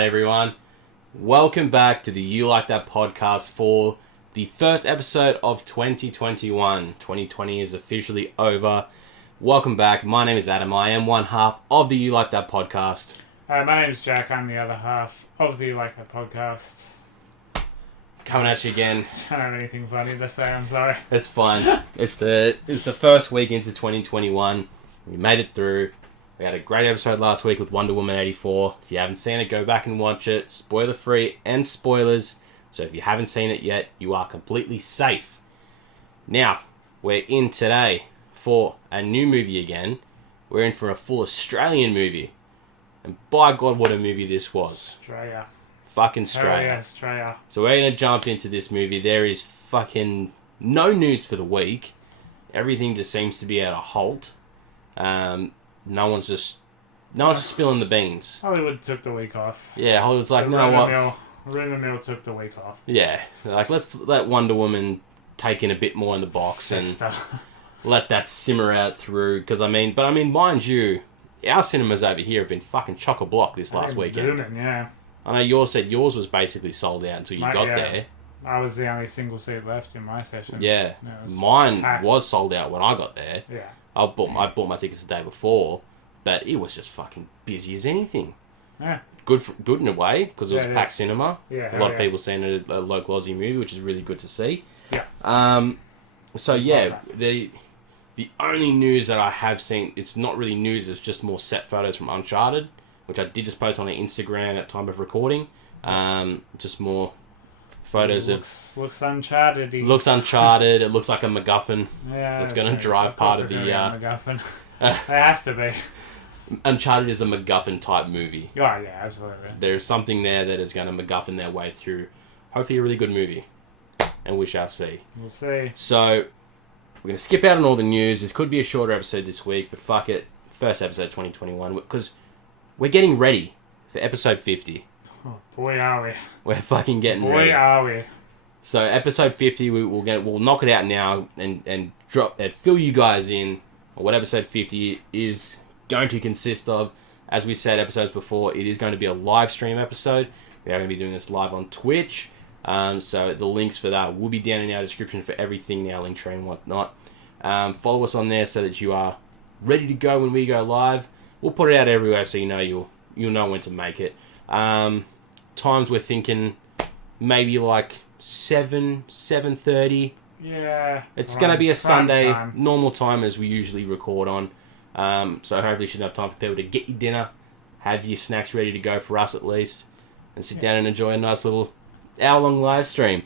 Alright everyone, welcome back to the You Like That podcast for the first episode of 2021. 2020 is officially over. Welcome back. My name is Adam. I am one half of the You Like That podcast. My name is Jack. I'm the other half of the You Like That podcast. Coming at you again. I don't have anything funny to say, I'm sorry. It's fine. It's the first week into 2021. We made it through. We had a great episode last week with Wonder Woman 84. If you haven't seen it, go back and watch it. Spoiler free and spoilers. So if you haven't seen it yet, you are completely safe. Now, we're in today for a new movie again. We're in for a full Australian movie. And by God, what a movie this was. Australia. Fucking Australia. Oh, yeah, Australia. So we're going to jump into this movie. There is fucking no news for the week. Everything just seems to be at a halt. No one's just spilling the beans. Hollywood took the week off. Yeah, Hollywood's like, The you know what? Rumour Mill took the week off. Yeah, like let's let Wonder Woman take in a bit more in the box and let that simmer out through. Because I mean, mind you, our cinemas over here have been fucking chock-a-block this last weekend. Booming, yeah. I know yours said yours was basically sold out until you got there. I was the only single seat left in my session. Yeah, mine was sold out when I got there. Yeah. I bought my tickets the day before, but it was just fucking busy as anything. Yeah. Good in a way, because it was packed cinema. Yeah. A lot of people seeing a local Aussie movie, which is really good to see. Yeah. So yeah, the only news that I have seen, it's not really news, it's just more set photos from Uncharted, which I did just post on Instagram at time of recording. Just more photos looks Uncharted. Looks Uncharted. It looks like a MacGuffin. Yeah. That's going to drive part of the. MacGuffin. It has to be. Uncharted is a MacGuffin type movie. Oh yeah, absolutely. There's something there that is going to MacGuffin their way through. Hopefully, a really good movie, and we shall see. We'll see. So, we're going to skip out on all the news. This could be a shorter episode this week, but fuck it. First episode 2021, because we're getting ready for episode 50. Oh, boy, are we. We're fucking getting ready. Boy, are we. So episode 50, we'll knock it out now and drop and fill you guys in on what episode 50 is going to consist of. As we said episodes before, it is going to be a live stream episode. We are going to be doing this live on Twitch. So the links for that will be down in our description for everything, our link tree and whatnot. Follow us on there so that you are ready to go when we go live. We'll put it out everywhere so you know you'll know when to make it. Times we're thinking maybe like 7:30. Yeah. It's going to be a Sunday, normal time as we usually record on. So hopefully you should have time for people to get your dinner, have your snacks ready to go for us at least, and sit down and enjoy a nice little hour-long live stream.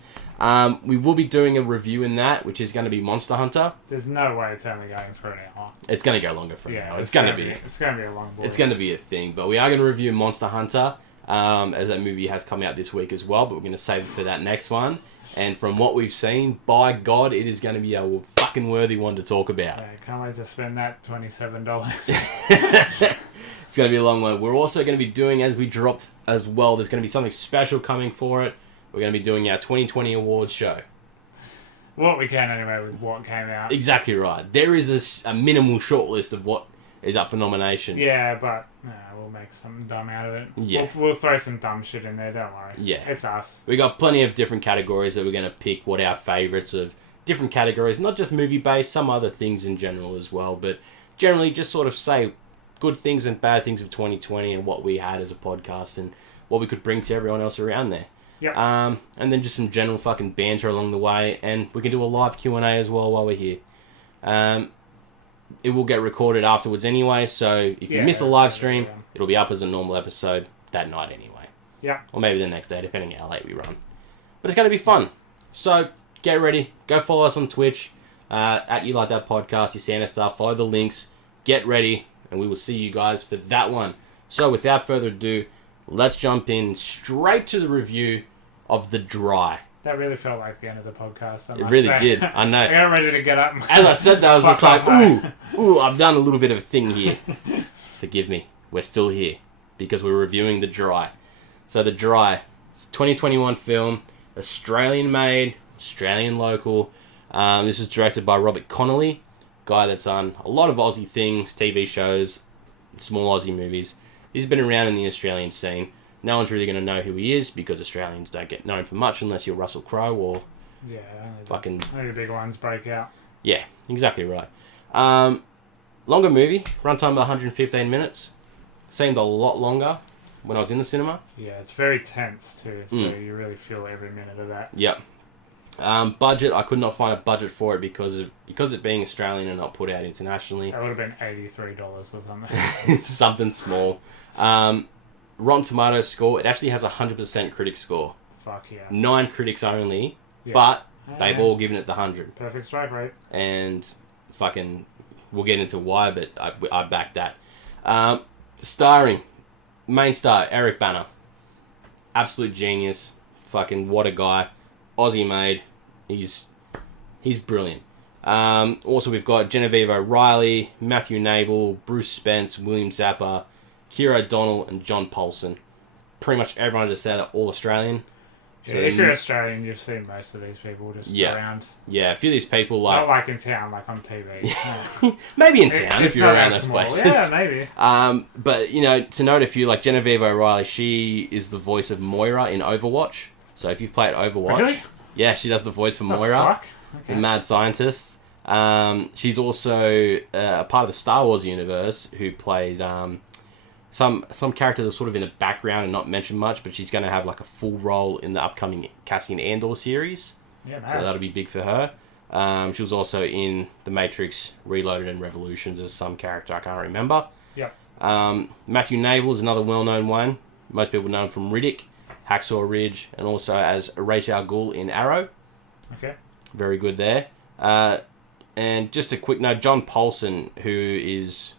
We will be doing a review in that, which is going to be Monster Hunter. There's no way it's only going for an hour. It's going to go longer for an hour. It's going to be a long boy. It's going to be a thing, but we are going to review Monster Hunter, as that movie has come out this week as well, but we're going to save it for that next one. And from what we've seen, by God, it is going to be a fucking worthy one to talk about. Yeah, can't wait to spend that $27. It's going to be a long one. We're also going to be doing, as we dropped as well, there's going to be something special coming for it. We're going to be doing our 2020 awards show. What we can anyway with what came out. Exactly right. There is a minimal shortlist of what is up for nomination. Yeah, but we'll make something dumb out of it. Yeah. We'll throw some dumb shit in there, don't worry. Yeah. It's us. We got plenty of different categories that we're going to pick what our favourites of different categories, not just movie-based, some other things in general as well, but generally just sort of say good things and bad things of 2020 and what we had as a podcast and what we could bring to everyone else around there. Yep. And then just some general fucking banter along the way, and we can do a live Q&A as well while we're here. It will get recorded afterwards anyway, so if you missed the live stream, it'll be up as a normal episode that night anyway. Yeah. Or maybe the next day, depending on how late we run. But it's going to be fun. So, get ready. Go follow us on Twitch, at You Like That Podcast, you see our stuff, follow the links, get ready, and we will see you guys for that one. So, without further ado, let's jump in straight to the review of The Dry. That really felt like the end of the podcast. It really did. I know. I got ready to get up. As I said that, I was just like, ooh, I've done a little bit of a thing here. Forgive me. We're still here because we're reviewing The Dry. So The Dry, it's a 2021 film, Australian made, Australian local. This is directed by Robert Connolly, guy that's done a lot of Aussie things, TV shows, small Aussie movies. He's been around in the Australian scene. No one's really going to know who he is because Australians don't get known for much unless you're Russell Crowe or Yeah, fucking... the big ones break out. Yeah, exactly right. Longer movie, runtime about 115 minutes. Seemed a lot longer when I was in the cinema. Yeah, it's very tense too, so you really feel every minute of that. Yep. Budget, I could not find a budget for it because it being Australian and not put out internationally. That would have been $83 or something. Something small. Rotten Tomatoes score, it actually has a 100% critic score. Fuck yeah. 9 critics only, Yeah. but they've all given it the 100. Perfect strike rate. And fucking, we'll get into why, but I back that. Starring, main star, Eric Bana. Absolute genius. Fucking what a guy. Aussie made. He's brilliant. Also, we've got Genevieve O'Reilly, Matthew Nable, Bruce Spence, William Zappa, Keira O'Donnell, and John Paulson. Pretty much everyone just said all Australian. Yeah, So if you're Australian, you've seen most of these people just around. Yeah, a few of these people Not like in town, like on TV. maybe in town if you're around those small. places. Yeah, maybe. But you know, to note a few, like Genevieve O'Reilly, she is the voice of Moira in Overwatch. So if you've played Overwatch, Really? yeah, she does the voice for The Moira, fuck? Okay. in Mad Scientist. She's also a part of the Star Wars universe who played some character that's sort of in the background and not mentioned much, but she's going to have like a full role in the upcoming Cassian Andor series. Yeah, man. So that'll be big for her. She was also in The Matrix Reloaded and Revolutions as some character I can't remember. Yep. Matthew Nable is another well-known one. Most people know him from Riddick, Hacksaw Ridge, and also as Ra's al Ghul in Arrow. Okay. Very good there. And just a quick note, John Paulson, who is,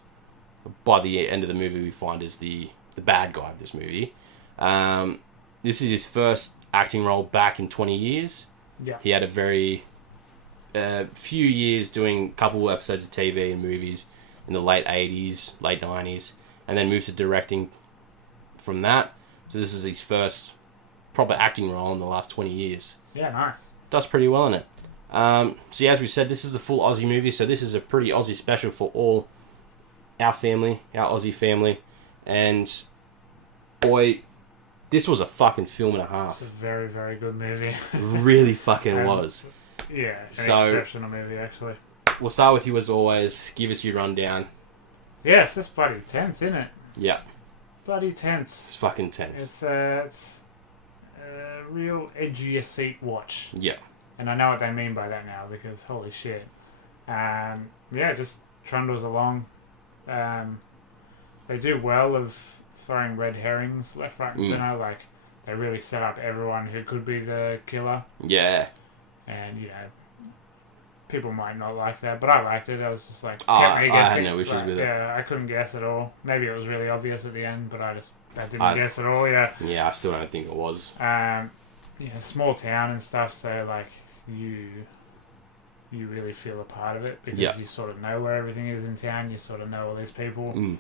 by the end of the movie, we find is the bad guy of this movie. This is his first acting role back in 20 years. Yeah. He had a very few years doing a couple episodes of TV and movies in the late 80s, late 90s, and then moved to directing from that. So this is his first proper acting role in the last 20 years. Yeah, nice. Does pretty well in it. So yeah, as we said, this is a full Aussie movie, so this is a pretty Aussie special for all our family, our Aussie family, and boy, this was a fucking film and a half. It's a very, very good movie. Really fucking was. Yeah, an So- exceptional movie, actually. We'll start with you as always. Give us your rundown. Yeah, it's just bloody tense, isn't it? Yeah, Bloody tense. it's fucking tense. It's a real edgy seat watch. Yeah, And I know what they mean by that now, because holy shit. Yeah, just trundles along. They do well of throwing red herrings left, right, and centre. Like, they really set up everyone who could be the killer. yeah. And, you know, people might not like that, but I liked it. I was just like, Oh, kept me I guessing. had no issues with it. Yeah, I couldn't guess at all. Maybe it was really obvious at the end, but I didn't guess at all, yeah. Yeah, I still don't think it was. Small town and stuff, so, like, you really feel a part of it because Yeah. you sort of know where everything is in town. You sort of know all these people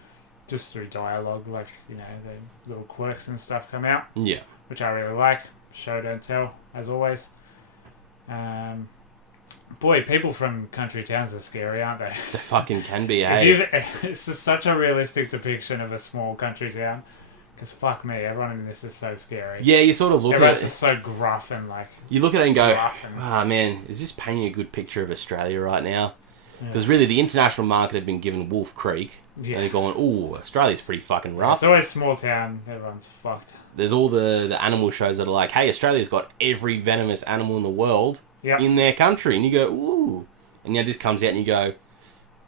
just through dialogue, like, you know, the little quirks and stuff come out, Yeah. which I really like. Show don't tell, as always. Boy, people from country towns are scary, aren't they? They fucking can be, eh? It's just such a realistic depiction of a small country town. Because fuck me, everyone in this is so scary. Yeah, you sort of look at Everyone's it. just so gruff and like. You look at it and go, gruff and, ah, man, is this painting a good picture of Australia right now? Because really, the international market have been given Wolf Creek. Yeah. And they're going, ooh, Australia's pretty fucking rough. It's always small town. Everyone's fucked. There's all the animal shows that are like, hey, Australia's got every venomous animal in the world in their country. And you go, ooh. And now this comes out and you go,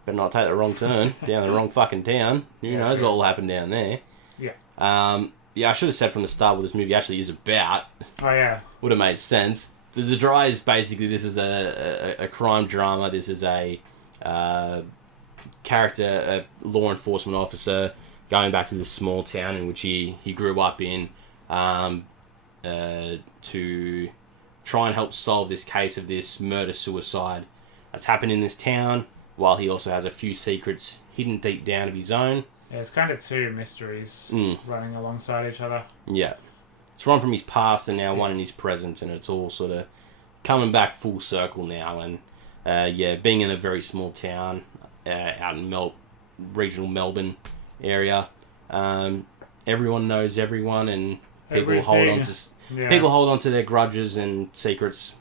better not take the wrong turn down the wrong fucking town. Who knows what will happen down there. Yeah. Yeah, I should have said from the start what this movie actually is about. Oh, yeah. Would have made sense. The Dry is basically, this is a crime drama. This is a character, a law enforcement officer going back to this small town in which he grew up in to try and help solve this case of this murder-suicide that's happened in this town, while he also has a few secrets hidden deep down of his own. Yeah, it's kind of two mysteries running alongside each other. Yeah. It's one from his past and now one in his present, and it's all sort of coming back full circle now. And being in a very small town out in regional Melbourne area, everyone knows everyone, and People hold on to people hold on to their grudges and secrets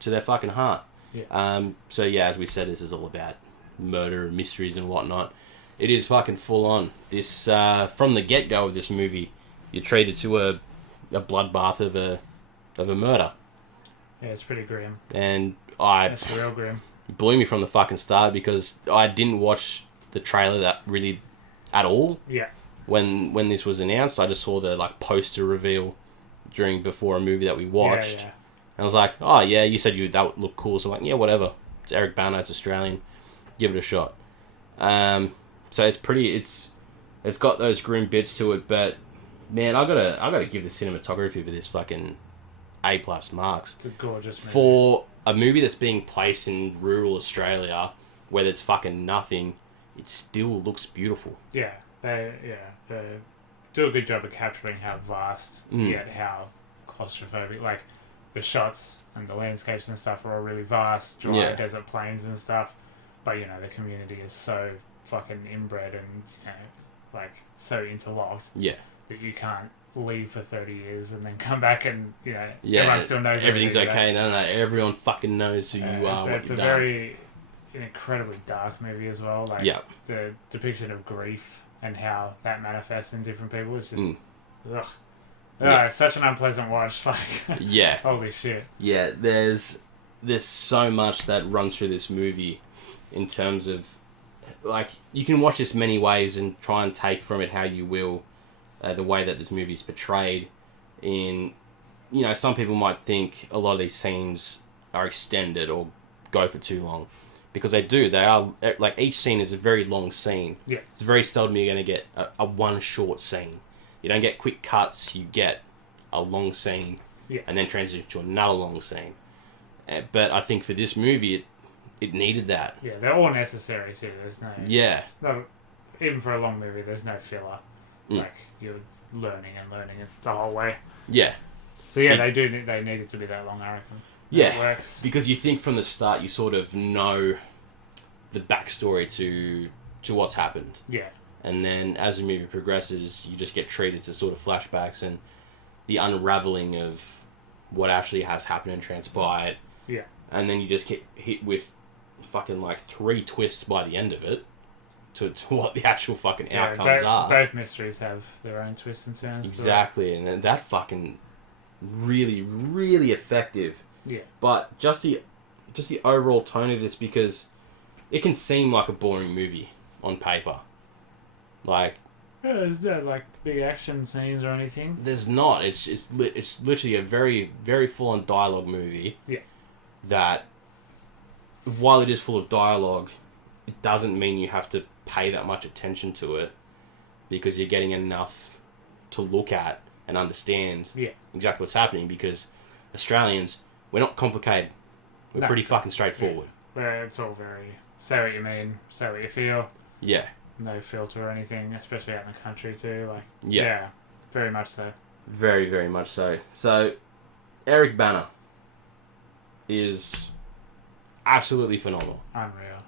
to their fucking heart. Yeah. So yeah, as we said, this is all about murder and mysteries and whatnot. It is fucking full on. This from the get go of this movie, you're treated to a bloodbath of a murder. Yeah, it's pretty grim. And it's real grim. It blew me from the fucking start because I didn't watch the trailer that really at all. Yeah. When this was announced, I just saw the like poster reveal before a movie that we watched. Yeah. And I was like, oh yeah, you said that would look cool, so I'm like, yeah, whatever. It's Eric Bana, it's Australian. Give it a shot. So it's got those grim bits to it, but man, I gotta give the cinematography for this fucking A+ marks. It's a gorgeous movie. For a movie that's being placed in rural Australia, where there's fucking nothing, it still looks beautiful. Yeah, they do a good job of capturing how vast yet how claustrophobic. Like the shots and the landscapes and stuff are all really vast, dry desert plains and stuff. But you know the community is so fucking inbred and like so interlocked. Yeah. That you can't leave for 30 years and then come back and everyone still knows everything's okay. No, everyone fucking knows who you are. It's a very incredibly dark movie as well. Like the depiction of grief and how that manifests in different people is just it's such an unpleasant watch. Like holy shit. Yeah, there's so much that runs through this movie in terms of like you can watch this many ways and try and take from it how you will. The way that this movie is portrayed some people might think a lot of these scenes are extended or go for too long because they are like each scene is a very long scene. It's very seldom you're going to get a one short scene. You don't get quick cuts, you get a long scene and then transition to another long scene. But I think for this movie it needed that. Yeah, they're all necessary too. There's no even for a long movie there's no filler. Like you're learning it the whole way. Yeah. So they needed to be that long, I reckon. Yeah. It works. Because you think from the start you sort of know the backstory to what's happened. Yeah. And then as the movie progresses, you just get treated to sort of flashbacks and the unraveling of what actually has happened and transpired. Yeah. And then you just get hit with fucking like 3 twists by the end of it. To what the actual fucking outcomes are. Both mysteries have their own twists and turns. Exactly, and that fucking really, really effective. Yeah. But just the overall tone of this, because it can seem like a boring movie on paper. Like there's no like big action scenes or anything. There's not. It's literally a very, very full on dialogue movie. Yeah. That while it is full of dialogue, it doesn't mean you have to pay that much attention to it because you're getting enough to look at and understand exactly what's happening because Australians, we're not complicated. We're pretty fucking straightforward. Yeah. It's all very say what you mean, say what you feel. Yeah. No filter or anything, especially out in the country too. Like very much so. Very, very much so. So Eric Bana is absolutely phenomenal. Unreal.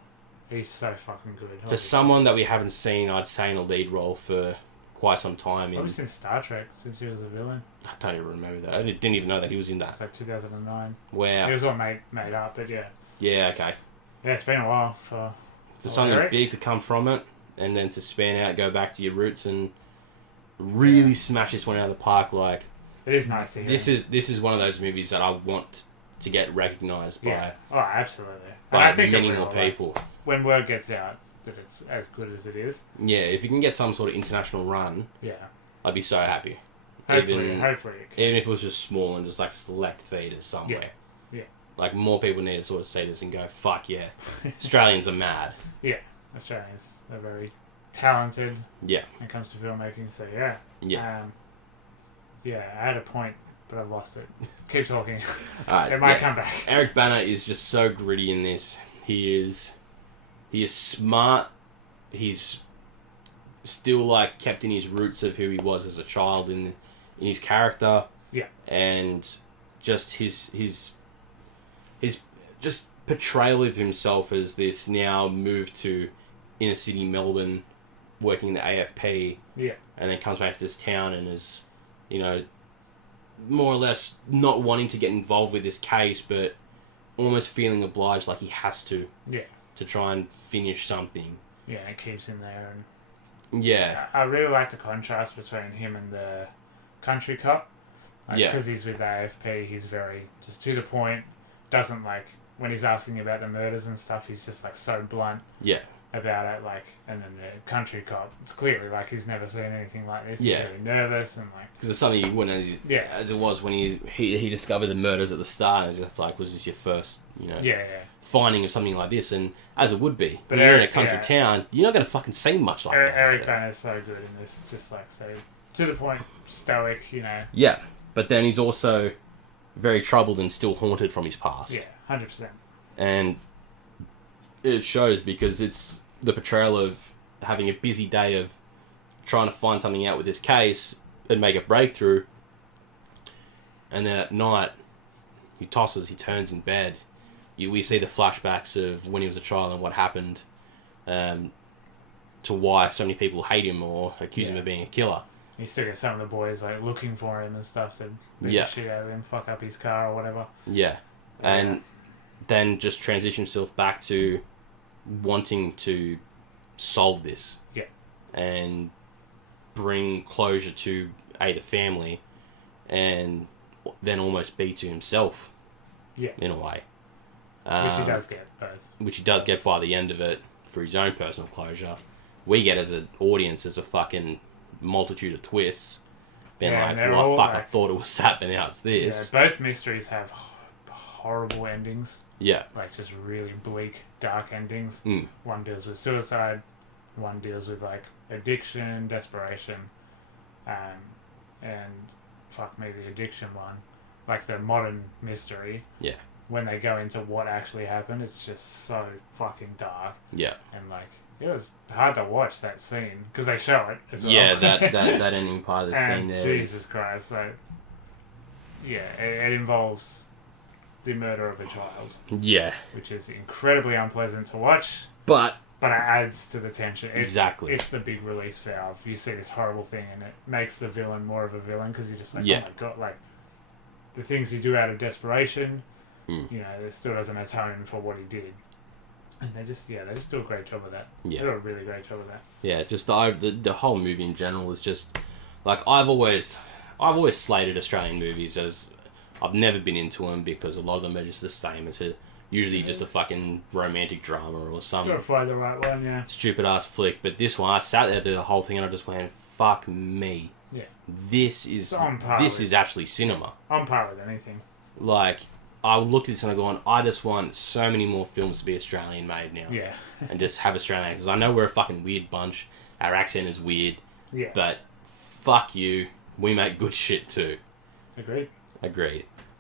He's so fucking good. For someone that we haven't seen, I'd say in a lead role for quite some time. Probably since Star Trek, since he was a villain. I don't even remember that. I didn't even know that he was in that. It's like 2009. Wow. He was all made up, but yeah. Yeah, okay. Yeah, it's been a while for something big to come from it, and then to span out, go back to your roots, and really smash this one out of the park. Like it is nice to hear. This is one of those movies that I want to get recognised by. Oh, absolutely. By many more people. Like, when word gets out that it's as good as it is. Yeah, if you can get some sort of international run, I'd be so happy. Hopefully. Even if it was just small and just like select theatres somewhere. Yeah. Like more people need to sort of see this and go, fuck yeah. Australians are mad. Yeah. Australians are very talented. Yeah. When it comes to filmmaking, so yeah. Yeah. I had a point, but I've lost it. Keep talking. It might come back. Eric Bana is just so gritty in this. He is smart. He's still like kept in his roots of who he was as a child in his character. Yeah. And just his just portrayal of himself as this now moved to inner city Melbourne, working in the AFP. Yeah. And then comes back to this town and is, more or less not wanting to get involved with this case, but almost feeling obliged, like he has to. Yeah. To try and finish something. Yeah, it keeps him there. And yeah. I really like the contrast between him and the country cop. Like, yeah. Because he's with AFP, he's very just to the point. Doesn't like when he's asking about the murders and stuff. He's just like so blunt. Yeah. About it, like, and then the country cop. It's clearly like he's never seen anything like this. Yeah. He's really nervous and like. Because it's something you wouldn't. Yeah. As it was when he discovered the murders at the start, and it's just like, was this your first, finding of something like this? And as it would be, but when you're in a country town, you're not going to fucking see much like that. Eric Banner's so good in this, just like so to the point, stoic, Yeah, but then he's also very troubled and still haunted from his past. Yeah, 100%. And it shows because it's the portrayal of having a busy day of trying to find something out with this case and make a breakthrough, and then at night he turns in bed. We see the flashbacks of when he was a child and what happened, to why so many people hate him or accuse him of being a killer. You still get some of the boys like looking for him and stuff to beat the shit out of him, fuck up his car or whatever. Yeah, and then just transition himself back to wanting to solve this. Yeah. And bring closure to the family, and then almost be to himself. Yeah. In a way. Which he does get both. Which he does get by the end of it for his own personal closure. We get as an audience as a fucking multitude of twists. Being like, well, fuck, I thought it was that, but now it's this. Yeah, both mysteries have horrible endings. Yeah. Like just really bleak, dark endings. Mm. One deals with suicide. One deals with like addiction, desperation, and fuck me, the addiction one. Like the modern mystery. Yeah. When they go into what actually happened, it's just so fucking dark. Yeah. And like, it was hard to watch that scene because they show it as well. Yeah, that ending part of the scene there. Jesus Christ, like, yeah, it involves the murder of a child. Yeah. Which is incredibly unpleasant to watch. But it adds to the tension. Exactly. It's the big release valve. You see this horrible thing and it makes the villain more of a villain because you're just like, oh my god, like, the things you do out of desperation, it still doesn't atone for what he did. And they just do a great job of that. Yeah. They do a really great job of that. Yeah, just the whole movie in general is just, like, I've always slated Australian movies as, I've never been into them because a lot of them are just the same. It's usually just a fucking romantic drama or something. Gotta find the right one, yeah. Stupid ass flick. But this one, I sat there through the whole thing and I just went, fuck me. Yeah. This is actually cinema. On par with anything. Like, I looked at this and I'm going, I just want so many more films to be Australian made now. Yeah. And just have Australian accents. I know we're a fucking weird bunch. Our accent is weird. Yeah. But fuck you. We make good shit too. Agreed.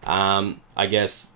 I guess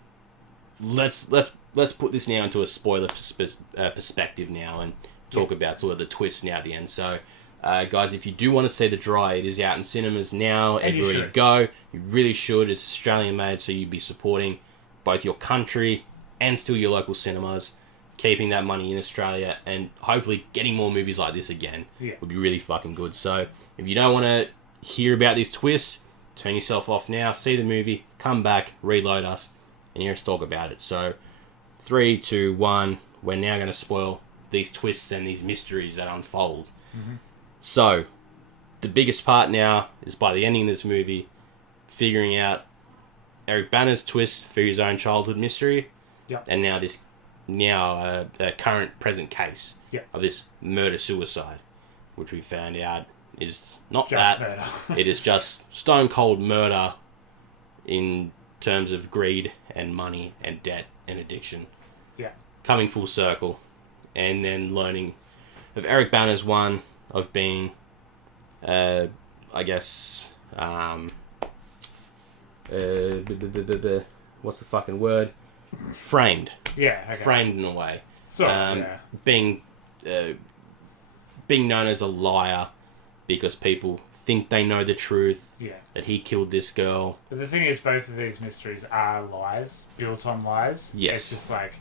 let's put this now into a spoiler perspective now and talk about sort of the twist now at the end. So, guys, if you do want to see The Dry, it is out in cinemas now. Everywhere you go, you really should. It's Australian made, so you'd be supporting both your country and still your local cinemas, keeping that money in Australia, and hopefully getting more movies like this again would be really fucking good. So, if you don't want to hear about these twists, turn yourself off now, see the movie, come back, reload us, and hear us talk about it. So, 3, 2, 1, we're now going to spoil these twists and these mysteries that unfold. Mm-hmm. So, the biggest part now is by the ending of this movie, figuring out Eric Banner's twist for his own childhood mystery, and now this current present case of this murder-suicide, which we found out is not just that. Murder. It is just stone cold murder in terms of greed and money and debt and addiction. Yeah. Coming full circle, and then learning of Eric Banner's one of being, I guess, what's the fucking word? Framed. Yeah. Okay. Framed in a way. So, being known as a liar because people think they know the truth. Yeah. That he killed this girl. But the thing is, both of these mysteries are lies, built on lies. Yes. It's just like,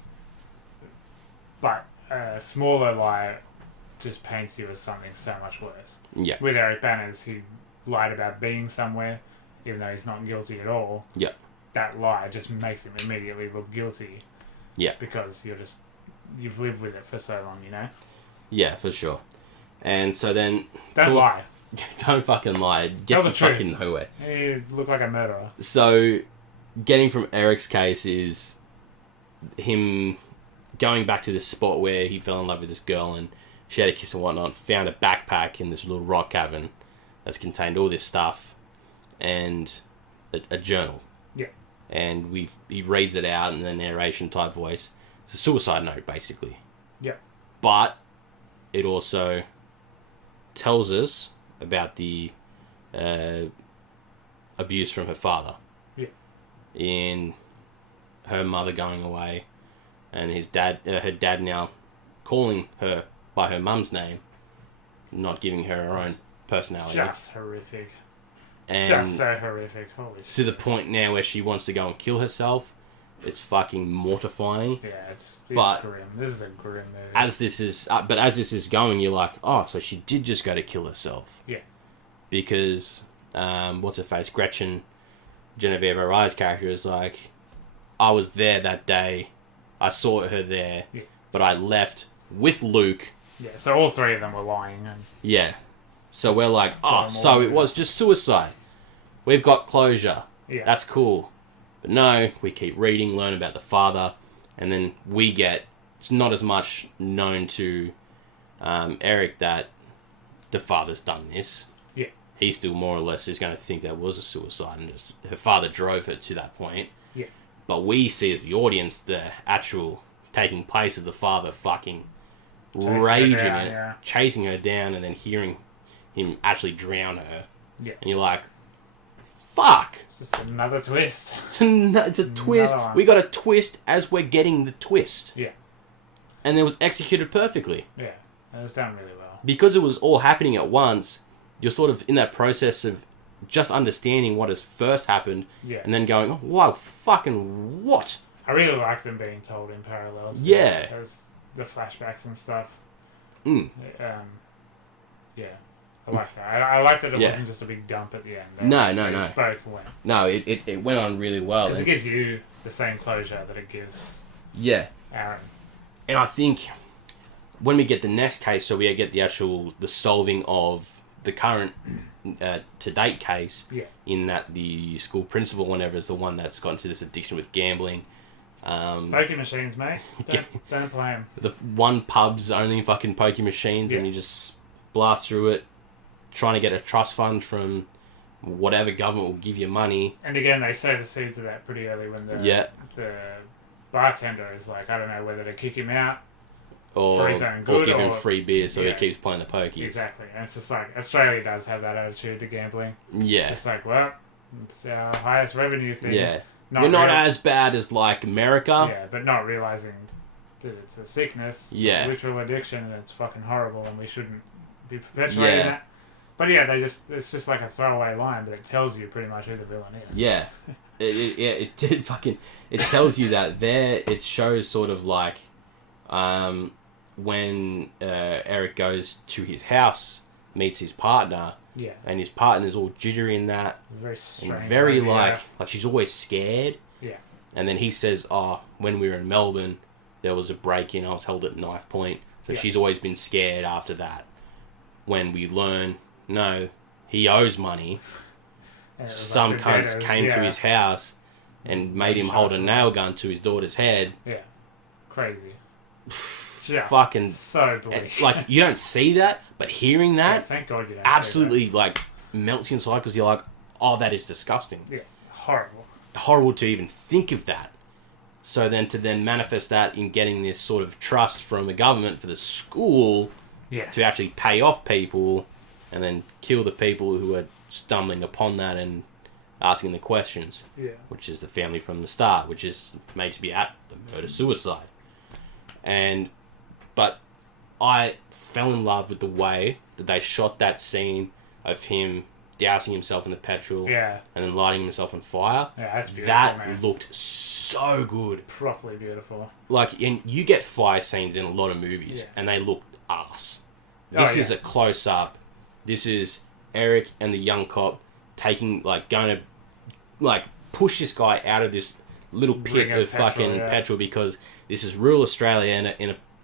but a smaller lie just paints you as something so much worse. Yeah. With Eric Banner's, he lied about being somewhere, even though he's not guilty at all. Yeah. That lie just makes him immediately look guilty. Yeah. Because you've lived with it for so long, you know? Yeah, for sure. And so then... Don't lie. Don't fucking lie. It gets you fucking nowhere. You look like a murderer. So, getting from Eric's case is him going back to this spot where he fell in love with this girl and she had a kiss and whatnot, found a backpack in this little rock cabin that's contained all this stuff and a journal. Yeah. And he reads it out in a narration type voice. It's a suicide note, basically. Yeah. But it also tells us about the abuse from her father. Yeah. In her mother going away, and her dad now calling her by her mum's name, not giving her her own personality. Just horrific. And just so horrific. Holy shit. To the point now where she wants to go and kill herself. It's fucking mortifying. Yeah, it's but grim. This is a grim movie. As this is going, you're like, oh, so she did just go to kill herself. Yeah. Because, what's her face? Gretchen, Genevieve O'Reilly's character is like, I was there that day. I saw her there. Yeah. But I left with Luke. Yeah, so all three of them were lying. And yeah. So we're like, oh, so it was just suicide. We've got closure. Yeah. That's cool. But no, we keep reading, learn about the father, and then it's not as much known to Eric that the father's done this. Yeah. He still more or less is going to think that was a suicide, and just, her father drove her to that point. Yeah. But we see as the audience the actual taking place of the father fucking chasing her down, and then hearing him actually drown her. Yeah. And you're like, fuck! It's just another twist. It's a twist. We got a twist as we're getting the twist. Yeah. And it was executed perfectly. Yeah. It was done really well. Because it was all happening at once, you're sort of in that process of just understanding what has first happened. Yeah. And then going, oh, wow, fucking what? I really like them being told in parallel. Yeah. As the flashbacks and stuff. Mm. Yeah. I like that. I like that it wasn't just a big dump at the end. No. Both went. No, it went on really well. Because it gives you the same closure that it gives Aaron. And I think when we get the next case, so we get the solving of the current to-date case, in that the school principal, whenever, is the one that's got into this addiction with gambling. Pokie machines, mate. Don't play them. The one pub's only fucking pokie machines, and you just blast through it, trying to get a trust fund from whatever government will give you money. And again, they sow the seeds of that pretty early when the bartender is like, I don't know whether to kick him out for his own good, or give him free beer so he keeps playing the pokies. Exactly. And it's just like, Australia does have that attitude to gambling. Yeah. It's just like, well, it's our highest revenue thing. Yeah. We're not as bad as, like, America. Yeah, but not realising that it's a sickness. It's a literal addiction, and it's fucking horrible, and we shouldn't be perpetuating that. But yeah, it's just like a throwaway line, but it tells you pretty much who the villain is. Yeah. It did fucking... It tells you that there. It shows sort of like... when Eric goes to his house, meets his partner... Yeah. And his partner's all jittery in that. Very strange. And very like she's always scared. Yeah. And then he says, oh, when we were in Melbourne, there was a break-in, I was held at knife point. So she's always been scared after that. When we learn, no, he owes money. Some cunts came to his house and made him hold a nail gun to his daughter's head. Yeah. Crazy. Fucking so bleak. Like, you don't see that, but hearing that, thank God you don't absolutely like melts you inside, because you're like, oh, that is disgusting. Yeah, horrible to even think of that. So then to manifest that in getting this sort of trust from the government for the school to actually pay off people, and then kill the people who are stumbling upon that and asking the questions, which is the family from the start, which is made to be at the murder-suicide. But I fell in love with the way that they shot that scene of him dousing himself in the petrol and then lighting himself on fire. Yeah, that's beautiful, That looked so good. Properly beautiful. Like, and you get fire scenes in a lot of movies, and they look ass. This is a close-up. This is Eric and the young cop going to like push this guy out of this little pit of fucking petrol because this is rural Australia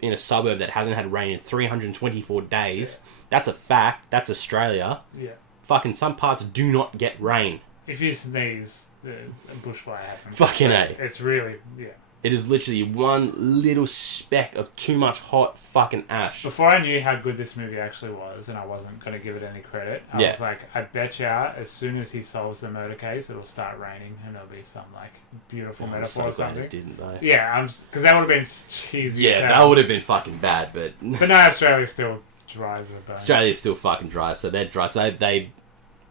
in a suburb that hasn't had rain in 324 days. Yeah. That's a fact. That's Australia. Yeah. Fucking some parts do not get rain. If you sneeze, a bushfire happens. Fucking A. It's really, yeah. It is literally one little speck of too much hot fucking ash. Before I knew how good this movie actually was, and I wasn't going to give it any credit, I was like, I bet you as soon as he solves the murder case, it'll start raining, and there'll be some, like, beautiful metaphor or something. It didn't, though. Yeah, because that would have been cheesy. Yeah, that would have been fucking bad, but... But no, Australia's still dry as a bone. Australia's still fucking dry, so they're dry. So they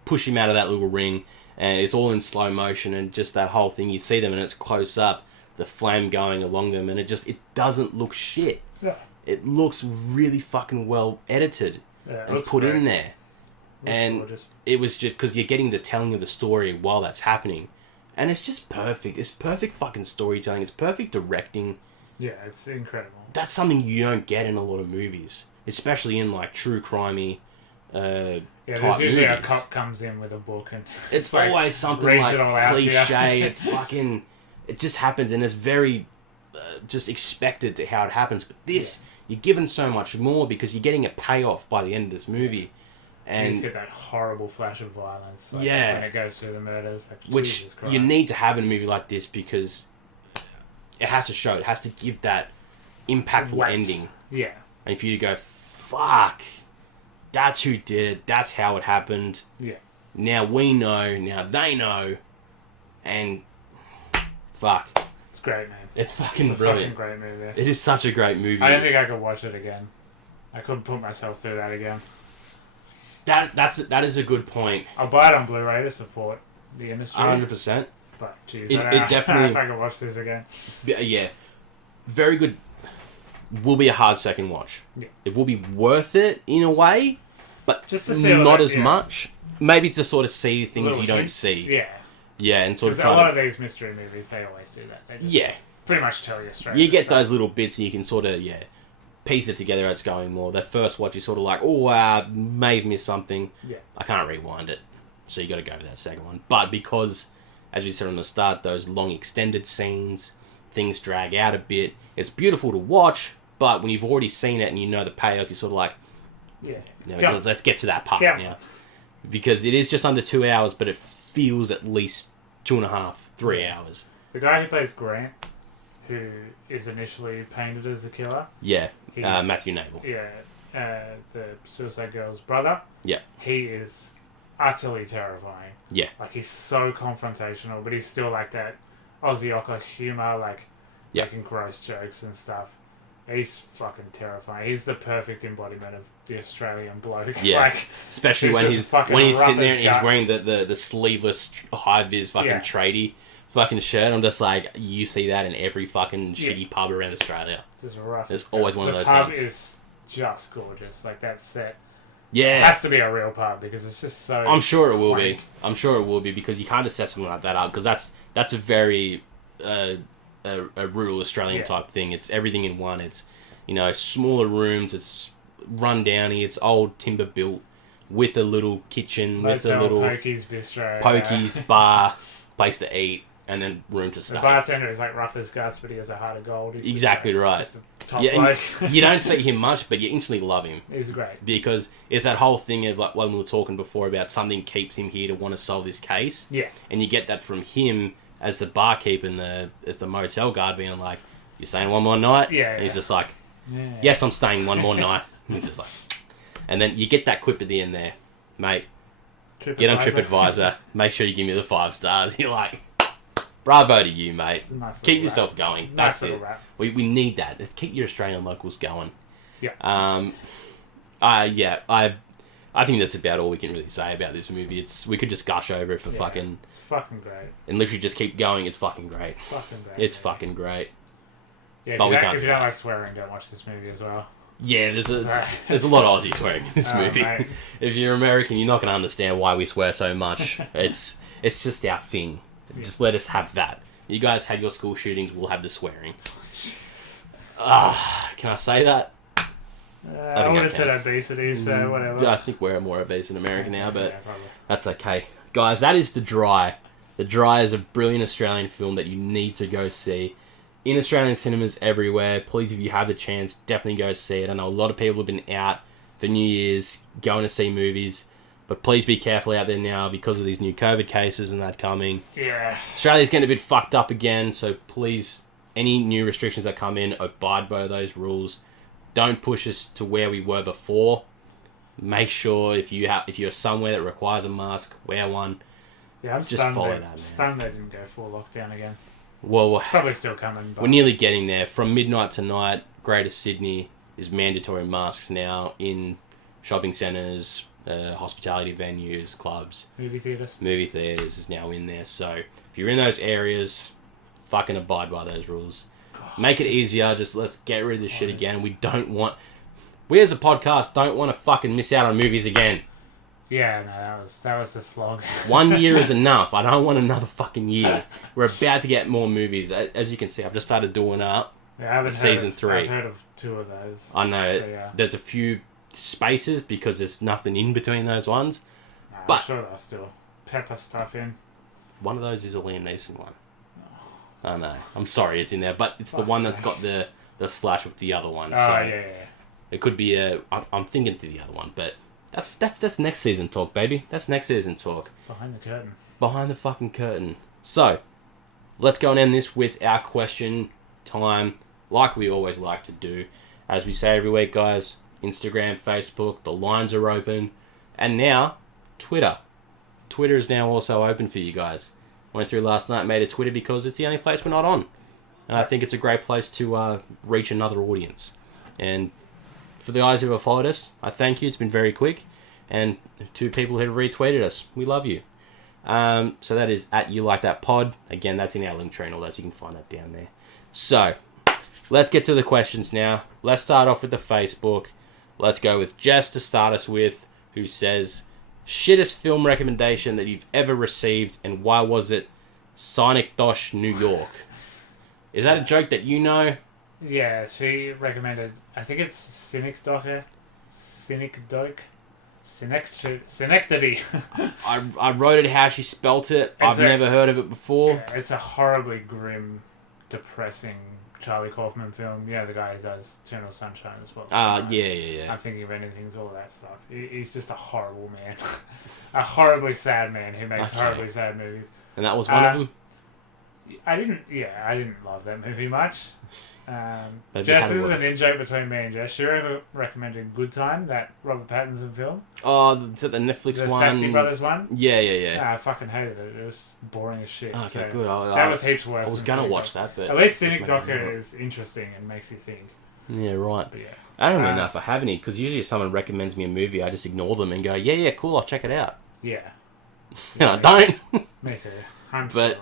push him out of that little ring, and it's all in slow motion, and just that whole thing, you see them, and it's close up. The flame going along them, and it doesn't look shit. Yeah. It looks really fucking well edited and put in there. And gorgeous. It was just because you're getting the telling of the story while that's happening. And it's just perfect. It's perfect fucking storytelling. It's perfect directing. Yeah, it's incredible. That's something you don't get in a lot of movies. Especially in like true crimey there's type usually movies. A cop comes in with a book and it's always like, something like cliche. It's fucking... It just happens, and it's very just expected to how it happens. But this, you're given so much more because you're getting a payoff by the end of this movie. And you just get that horrible flash of violence. Like, when it goes through the murders. Like, which Jesus Christ. you need to have in a movie like this because it has to show. It has to give that impactful ending. Yeah. And for you to go, fuck, that's who did it. That's how it happened. Yeah. Now we know. Now they know. And... Fuck. It's great, man. It's fucking brilliant. Fucking great movie. It is such a great movie. I don't think I could watch it again. I couldn't put myself through that again. That is a good point. I'll buy it on Blu-ray to support the industry. 100%. But jeez, it I don't know definitely. if I can watch this again. Yeah, very good. Will be a hard second watch. Yeah. It will be worth it in a way, but just to see not as much. Maybe to sort of see things little you don't hints. see. Yeah. Yeah, and sort of a lot of these mystery movies, they always do that. They just pretty much tell you straight. You get those little bits, and you can sort of piece it together as it's going more. The first watch is sort of like, oh, may have missed something. Yeah. I can't rewind it, so you got to go for that second one. But because, as we said from the start, those long extended scenes, things drag out a bit. It's beautiful to watch, but when you've already seen it and you know the payoff, you're sort of like, let's get to that part now, because it is just under 2 hours, but it feels at least 2.5, 3 hours. The guy who plays Grant, who is initially painted as the killer. Yeah, Matthew Nagle. Yeah, the Suicide Girl's brother. Yeah. He is utterly terrifying. Yeah. Like, he's so confrontational, but he's still like that Aussie Ocker humour, like making gross jokes and stuff. He's fucking terrifying. He's the perfect embodiment of the Australian bloke. Yeah, like, especially when he's sitting there and he's wearing the sleeveless high-vis fucking tradie fucking shirt. I'm just like, you see that in every fucking shitty pub around Australia. Just rough. There's always one of those pub guys. Is just gorgeous. Like, that set. Yeah. It has to be a real pub because it's just so... I'm sure it will be. I'm sure it will be because you can't just set something like that up because that's a very... a rural Australian type thing. It's everything in one. It's, smaller rooms. It's run-downy. It's old timber built with a little kitchen, with a little Pokey's bistro, bar, place to eat, and then room to stay. The bartender is like rough as guts, but he has a heart of gold. He's exactly right. Just a top bloke. You don't see him much, but you instantly love him. He's great because it's that whole thing of like when we were talking before about something keeps him here to want to solve this case. Yeah, and you get that from him. As the barkeep and as the motel guard being like, "You're staying one more night?" Yeah. And he's just like, "Yes, I'm staying one more night." And he's just like, and then you get that quip at the end there, mate. Get on TripAdvisor. Make sure you give me the 5 stars. You're like, bravo to you, mate. Nice Keep yourself going. Nice That's it. Rap. We need that. Keep your Australian locals going. Yeah. I think that's about all we can really say about this movie. We could just gush over it for fucking... It's fucking great. And literally just keep going. It's fucking great. Fucking great. It's if you don't like swearing, don't watch this movie as well. Yeah, there's a lot of Aussie swearing in this movie. Mate. If you're American, you're not going to understand why we swear so much. It's just our thing. Just let us have that. You guys have your school shootings, we'll have the swearing. Can I say that? I would have said obesity, so whatever. I think we're more obese in America now, but that's okay. Guys, that is The Dry. The Dry is a brilliant Australian film that you need to go see. In Australian cinemas everywhere. Please, if you have the chance, definitely go see it. I know a lot of people have been out for New Year's going to see movies. But please be careful out there now because of these new COVID cases and that coming. Yeah. Australia's getting a bit fucked up again, so please, any new restrictions that come in, abide by those rules. Don't push us to where we were before. Make sure if you're somewhere that requires a mask, wear one. Yeah, I'm just stunned follow that, that, man. Stunned they didn't go full lockdown again. Well, Probably still coming. But... we're nearly getting there. From midnight tonight, Greater Sydney is mandatory masks now in shopping centres, hospitality venues, clubs. Movie theatres. Movie theatres is now in there. So if you're in those areas, fucking abide by those rules. Make it easier. Just let's get rid of this shit again. We as a podcast don't want to fucking miss out on movies again. Yeah, no, that was the slog. 1 year is enough. I don't want another fucking year. We're about to get more movies. As you can see, I've just started doing up season 3. I've heard of 2 of those. I know. So, yeah. There's a few spaces because there's nothing in between those ones. No, but I'm sure they'll still pepper stuff in. One of those is a Liam Neeson one. Oh. I know. I'm sorry it's in there, but it's the one that's got the slash with the other one. Oh, so yeah. It could be I'm thinking to the other one, but that's next season talk, baby. That's next season talk. Behind the curtain. Behind the fucking curtain. So, let's go and end this with our question time, like we always like to do. As we say every week, guys, Instagram, Facebook, the lines are open. And now, Twitter. Twitter is now also open for you guys. Went through last night, made a Twitter because it's the only place we're not on. And I think it's a great place to reach another audience. And for the guys who have followed us, I thank you. It's been very quick. And to people who have retweeted us, we love you. So that is at You Like That Pod. Again, that's in our link tree and all that. So you can find that down there. So, let's get to the questions now. Let's start off with the Facebook. Let's go with Jess to start us with, who says, shittest film recommendation that you've ever received, and why was it Sonic Dosh, New York? Is that a joke that you know? Yeah, she recommended, I think it's Synecdoche. Synecdoche. I wrote it how she spelt it. I've never heard of it before. Yeah, it's a horribly grim, depressing Charlie Kaufman film. Yeah, the guy who does Eternal Sunshine as well. Yeah. I'm thinking of anything's all that stuff. He's just a horrible man. A horribly sad man who makes horribly sad movies. And that was one of them? I didn't love that movie much. Jess, this is an in-joke between me and Jess. She recommended Good Time, that Robert Pattinson film. Oh, is it the Netflix one? The Safdie Brothers one? Yeah. Nah, I fucking hated it. It was boring as shit. Okay, so good. That was heaps worse. I was going to watch that, but... At least Synecdoche is interesting and makes you think. Yeah, right. But yeah. I don't really know if I have any, because usually if someone recommends me a movie, I just ignore them and go, yeah, cool, I'll check it out. Yeah. And I don't. Me too. I'm but,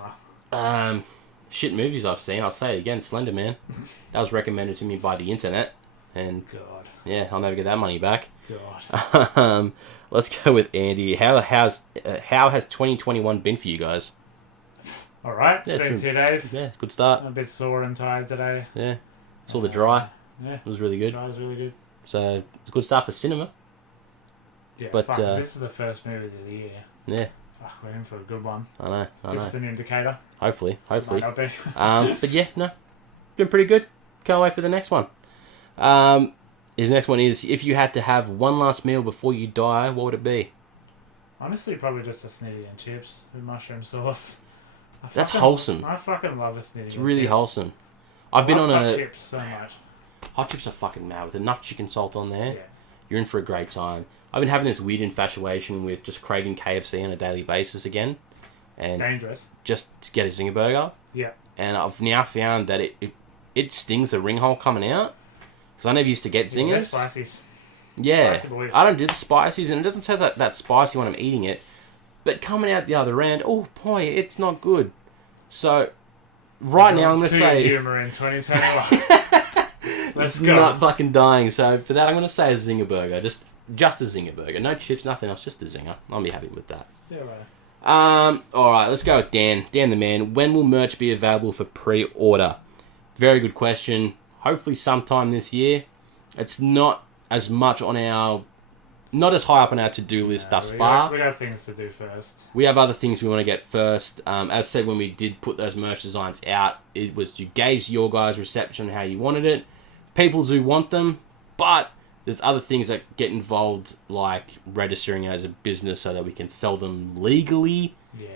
similar. Shit movies I've seen, I'll say it again, Slender Man. That was recommended to me by the internet. And God. Yeah, I'll never get that money back. God. Let's go with Andy. How has 2021 been for you guys? Alright, it's been 2 days. Yeah, good start. I'm a bit sore and tired today. Yeah. Saw The Dry. Yeah. It was really good. The Dry was really good. So, it's a good start for cinema. Yeah, but this is the first movie of the year. Yeah. Fuck, we're in for a good one. I know. If it's an indicator. Hopefully. Might not be. But yeah, no. Been pretty good. Can't wait for the next one. His next one is, if you had to have one last meal before you die, what would it be? Honestly, probably just a snitty and chips with mushroom sauce. That's wholesome. I fucking love a snitty. It's really wholesome. I've been on hot chips so much. Hot chips are fucking mad. With enough chicken salt on there, yeah. You're in for a great time. I've been having this weird infatuation with just craving KFC on a daily basis again. And dangerous. Just to get a Zinger Burger. Yeah. And I've now found that it stings the ring hole coming out. Because I never used to get Zingers. Spices. Yeah. Spicy I don't do the spices, and it doesn't say that spicy when I'm eating it. But coming out the other end, oh boy, it's not good. So, right now I'm going to say... humor in 2021. Let's go. Not fucking dying. So, for that I'm going to say a Zinger Burger. Just a Zinger Burger. No chips, nothing else, just a Zinger. I'll be happy with that. Yeah, right. Alright, let's go with Dan. Dan the man. When will merch be available for pre-order? Very good question. Hopefully sometime this year. It's not as much on our not as high up on our to-do list thus far. We got things to do first. We have other things we want to get first. As said, when we did put those merch designs out, it was to gauge your guys' reception on how you wanted it. People do want them, but there's other things that get involved, like registering as a business so that we can sell them legally. Yeah.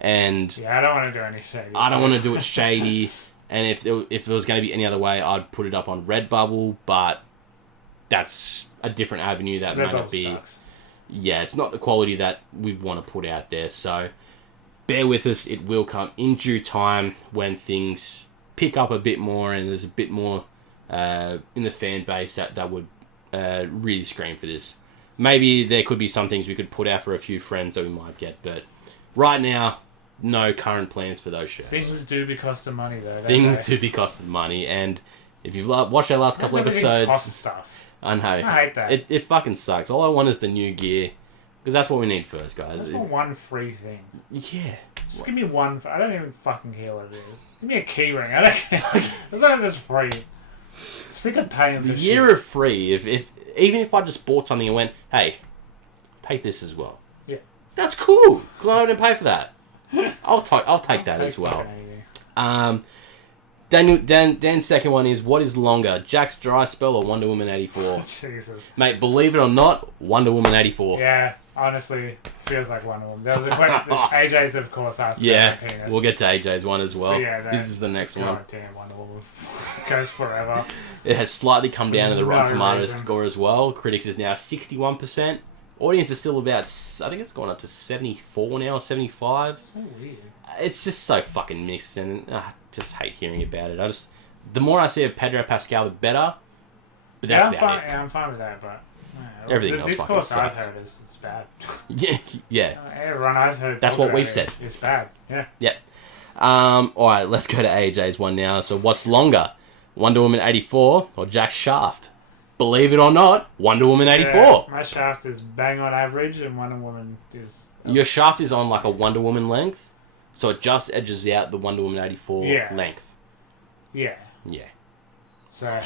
And I don't want to do any shady. I don't want to do it shady. And if it was going to be any other way, I'd put it up on Redbubble, but that's a different avenue that might not be. Sucks. Yeah, it's not the quality that we want to put out there. So bear with us. It will come in due time when things pick up a bit more and there's a bit more in the fan base that would really scream for this. Maybe there could be some things we could put out for a few friends that we might get, but right now, no current plans for those shirts. Things do be costing money, though. Things do be costing money, and if you've watched our last couple episodes, costs stuff. I know. I hate that. It fucking sucks. All I want is the new gear, because that's what we need first, guys. I just want one free thing. Yeah. Just give me one. I don't even fucking care what it is. Give me a key ring. I don't care. As long as it's free. Sick of paying for the shit. year of free. Even if I just bought something and went, hey, take this as well. Yeah. That's cool. Because I didn't pay for that. I'll take that as well. Dan's second one is, what is longer, Jack's Dry Spell or Wonder Woman 84? Jesus. Mate, believe it or not, Wonder Woman 84. Yeah, honestly, feels like Wonder Woman. There was a question, AJ's of course asked yeah, about penis. We'll get to AJ's one as well. Yeah, this is the next one. God damn, Wonder Woman goes forever. It has slightly come down to the Rotten Tomatoes reason. score as well. Critics is now 61%. Audience is still about, I think it's gone up to 74 now, 75. So weird. It's just so fucking mixed, and I just hate hearing about it. The more I see of Pedro Pascal, the better. But that's about it. Yeah, I'm fine with that, but Everything the else discourse fucking I've sucks. heard is it's bad. Yeah. Everyone I've heard. That's talk what about we've it said. It's bad. Yeah. Yeah. Alright, let's go to AJ's one now. So what's longer? Wonder Woman 84 or Jack's Shaft? Believe it or not, Wonder Woman 84. Yeah, my shaft is bang on average, and Wonder Woman is. Your shaft is on like a Wonder Woman length, so it just edges out the Wonder Woman 84 length. Yeah. Yeah. So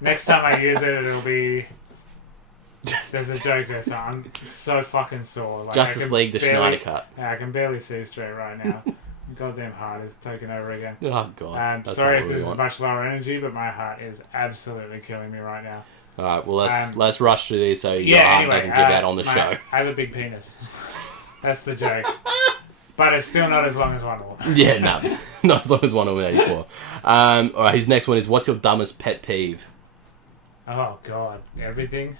next time I use it, it'll be. There's a joke there, so I'm so fucking sore. Like, Justice League, the Schneider cut. Yeah, I can barely see straight right now. Goddamn heart is taking over again. Oh god. Sorry if this is much lower energy, but my heart is absolutely killing me right now. Alright, well let's rush through these so your heart doesn't give out on the show. I have a big penis. That's the joke. But it's still not as long as Wonder Woman. Yeah, no. Not as long as Wonder Woman 84. Alright, his next one is, what's your dumbest pet peeve? Oh god, everything.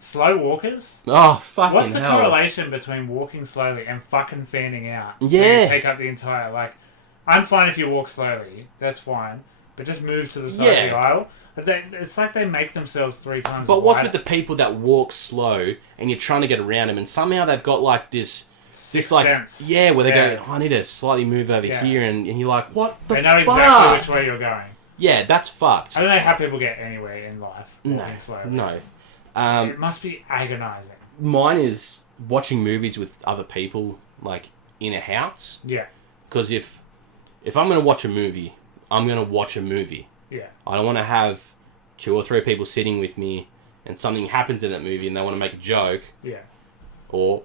Slow walkers? Oh, fucking What's the hell. correlation between walking slowly and fucking fanning out? So Yeah. you take up the entire, like... I'm fine if you walk slowly. That's fine. But just move to the side of the aisle. It's like they make themselves 3 times But what's wider. with the people that walk slow and you're trying to get around them and somehow they've got like this like sense. yeah, where they go, oh, I need to slightly move over here, and you're like, what the They know fuck? exactly which way you're going. Yeah, that's fucked. I don't know how people get anywhere in life No, walking slowly. no. It must be agonizing. Mine is watching movies with other people, like in a house. Yeah. Because if I'm going to watch a movie, I'm going to watch a movie. Yeah. I don't want to have 2 or 3 people sitting with me and something happens in that movie and they want to make a joke. Yeah. Or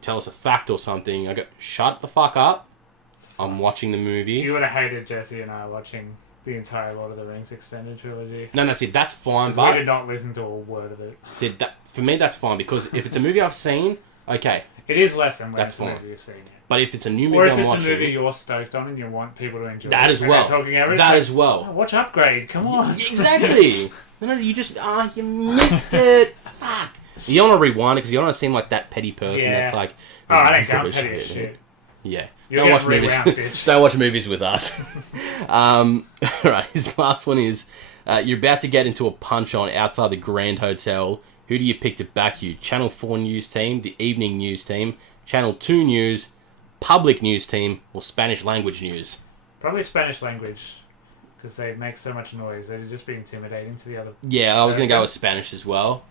tell us a fact or something. I go, shut the fuck up. I'm watching the movie. You would have hated Jesse and I watching the entire Lord of the Rings extended trilogy. No, see, that's fine, We but... did not listen to a word of it. See, for me, that's fine, because if it's a movie I've seen, okay. It is less than when That's it's a fine. movie you've seen it. But if it's a new Or movie if I'm it's watching... a movie you're stoked on and you want people to enjoy that it. as well. And they're talking over it, That it's as well. oh, watch Upgrade, come on. Exactly. No, you just... you missed it. Fuck. You don't want to rewind it, because you don't want to seem like that petty person that's like... Oh, I think I'm petty as shit. Yeah. You're Don't watch getting movies. rewound, bitch. Don't watch movies with us. Alright, his last one is, you're about to get into a punch-on outside the Grand Hotel. Who do you pick to back you? Channel 4 news team, the evening news team, Channel 2 news, public news team, or Spanish language news? Probably Spanish language. Because they make so much noise. They'd just be intimidating to the other... Yeah, I was going to go with Spanish as well.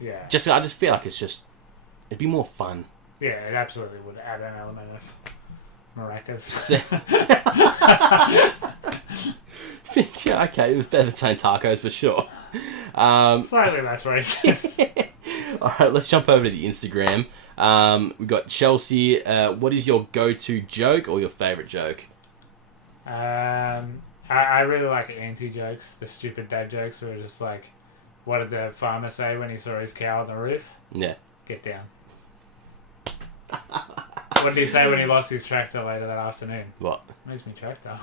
Yeah. I just feel like it'd be more fun. Yeah, it absolutely would add an element of maracas. Yeah, okay, it was better than saying tacos for sure. Slightly less racist. All right, let's jump over to the Instagram. We've got Chelsea. What is your go-to joke or your favourite joke? I really like anti-jokes, the stupid dad jokes where it's just like, what did the farmer say when he saw his cow on the roof? Yeah. Get down. What did he say when he lost his tractor later that afternoon? What? Where's my tractor?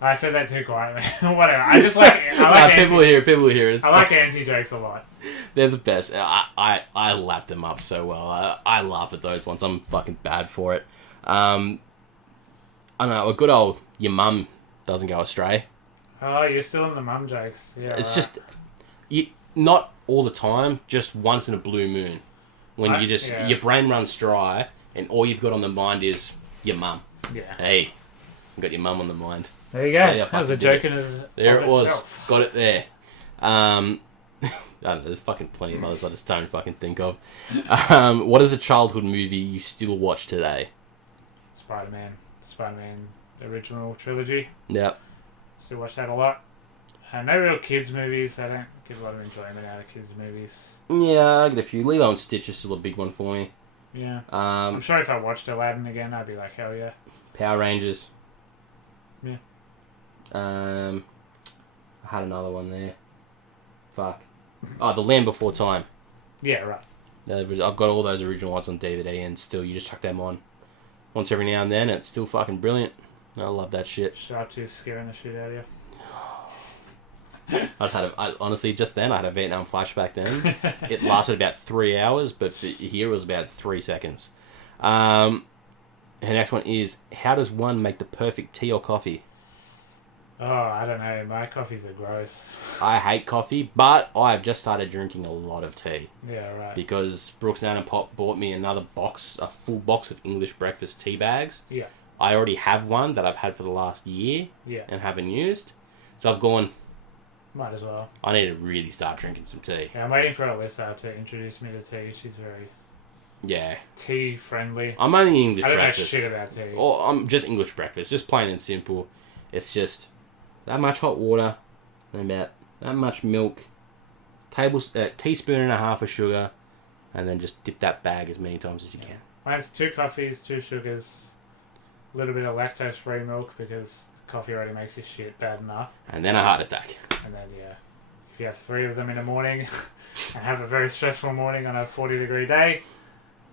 I said that too quietly. Whatever. I like people hear it. I like anti-jokes a lot. They're the best. I lap them up so well. I laugh at those ones. I'm fucking bad for it. I don't know, a good old your mum doesn't go astray. Oh, you're still in the mum jokes. Yeah, it's just not all the time, just once in a blue moon. When your brain runs dry and all you've got on the mind is your mum. Yeah. Hey, you got your mum on the mind. There you go. So, that was a joke in his there it was. Itself. Got it there. There's fucking plenty of others I just don't fucking think of. What is a childhood movie you still watch today? Spider-Man, the original trilogy. Yep. Still watch that a lot. No real kids movies. I don't get a lot of enjoyment out of kids movies. Yeah, I get a few. Lilo and Stitch is still a big one for me. Yeah. I'm sure if I watched Aladdin again, I'd be like, hell yeah. Power Rangers. Yeah. I had another one there. Fuck. Oh, The Land Before Time. Yeah, right. I've got all those original ones on DVD, and still, you just chuck them on once every now and then, and it's still fucking brilliant. I love that shit. Sharp Tooth scaring the shit out of you. Honestly, just then, I had a Vietnam flashback then. It lasted about 3 hours, but for here it was about 3 seconds. Her next one is, how does one make the perfect tea or coffee? Oh, I don't know. My coffees are gross. I hate coffee, but I've just started drinking a lot of tea. Yeah, right. Because Brooks and Pop bought me another box, a full box of English breakfast tea bags. Yeah. I already have one that I've had for the last year. Yeah. And haven't used. So I've gone, might as well. I need to really start drinking some tea. Yeah, I'm waiting for Alyssa to introduce me to tea. She's very tea friendly. I'm only English breakfast. I don't know shit about tea. Or I'm just English breakfast, just plain and simple. It's just that much hot water, and about that much milk, teaspoon and a half of sugar, and then just dip that bag as many times as you can. Mine's 2 coffees, 2 sugars, a little bit of lactose-free milk because coffee already makes your shit bad enough. And then a heart attack. And then, if you have 3 of them in the morning and have a very stressful morning on a 40-degree day,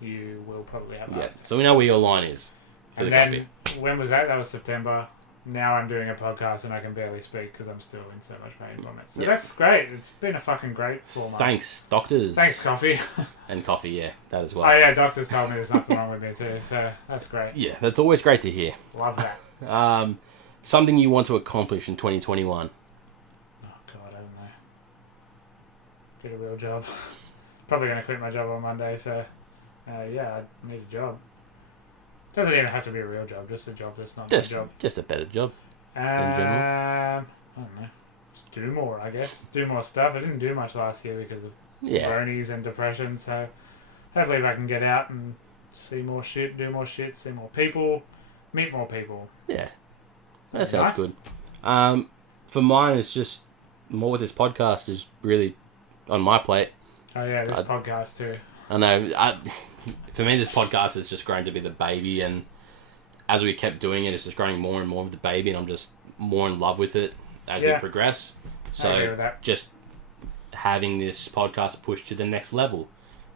you will probably have a heart attack. So we know where your line is for and the then, coffee. When was that? That was September. Now I'm doing a podcast and I can barely speak because I'm still in so much pain from it. So that's great. It's been a fucking great 4 months. Thanks, doctors. Thanks, coffee. And coffee, yeah, that as well. Oh yeah, doctors told me there's nothing wrong with me too, so that's great. Yeah, that's always great to hear. Love that. Something you want to accomplish in 2021? Oh God, I don't know. Get a real job. Probably going to quit my job on Monday, so I need a job. Doesn't even have to be a real job, just a job that's not a job. Just a better job. In general. I don't know. Just do more, I guess. Do more stuff. I didn't do much last year because of bronies and depression, so hopefully if I can get out and see more shit, do more shit, see more people, meet more people. Yeah. That sounds good. For mine, it's just more with this podcast is really on my plate. Oh yeah, this podcast too. I know. For me, this podcast is just growing to be the baby, and as we kept doing it, it's just growing more and more with the baby, and I'm just more in love with it as we progress. So just having this podcast pushed to the next level,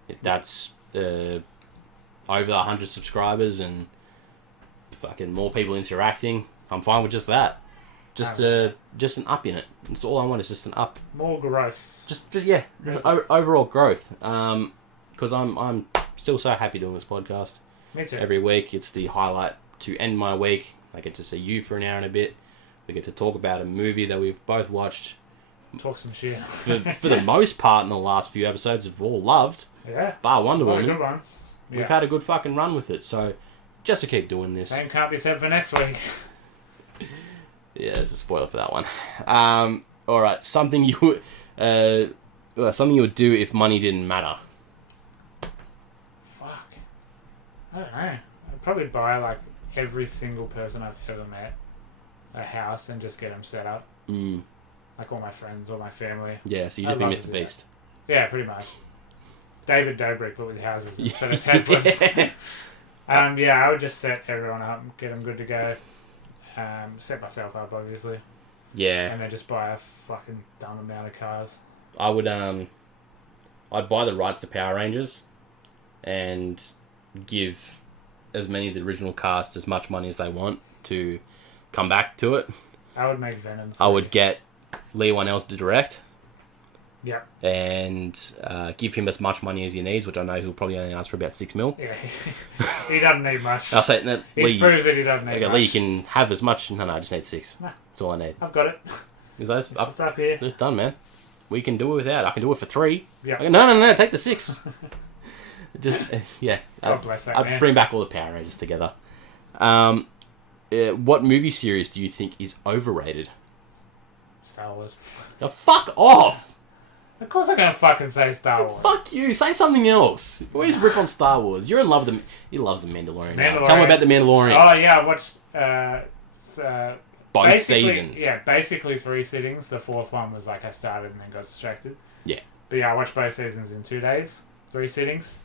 if that's over 100 subscribers and fucking more people interacting, I'm fine with just that. Just an up in it. That's all I want is just an up. More growth. Overall growth. Because I'm still so happy doing this podcast. Me too. Every week, it's the highlight to end my week. I get to see you for an hour and a bit. We get to talk about a movie that we've both watched. Talk some shit. For the most part, in the last few episodes, we've all loved. Yeah. Bar Wonder Woman. Good ones. Yeah. We've had a good fucking run with it. So, just to keep doing this. Same can't be said for next week. Yeah, there's a spoiler for that one. All right, something you would do if money didn't matter. Fuck. I don't know. I'd probably buy like every single person I've ever met a house and just get them set up. like all my friends, all my family. Yeah, so you just be Mr. Beast. Yeah, pretty much. David Dobrik, but with houses instead of Teslas. Yeah. I would just set everyone up, get them good to go. Set myself up, obviously. Yeah. And then just buy a fucking dumb amount of cars. I would, I'd buy the rights to Power Rangers and give as many of the original cast as much money as they want to come back to it. I would make Venom. I would get Lee Whannell to direct. Yep. And give him as much money as he needs, which I know he'll probably only ask for about $6 million. Yeah, he doesn't need much. I'll say that He's proved that he doesn't need much. Lee can have as much. No, I just need 6. Nah. That's all I need. I've got it. It's up here. It's done, man. We can do it without. I can do it for 3. Yeah. No, take the 6. Just yeah. God bless that man. I'd bring back all the Power Rangers together. What movie series do you think is overrated? Star Wars. Now, fuck off. Of course I'm going to fucking say Star Wars. Fuck you. Say something else. You always rip on Star Wars. You're in love with the... He loves the Mandalorian. Tell me about the Mandalorian. Oh, yeah. I watched... both seasons. Yeah, basically 3 sittings. The 4th one was like I started and then got distracted. Yeah. But yeah, I watched both seasons in 2 days. 3 sittings.